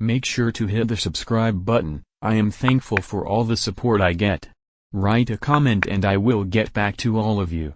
Make sure to hit the subscribe button. I am thankful for all the support I get. Write a comment and I will get back to all of you.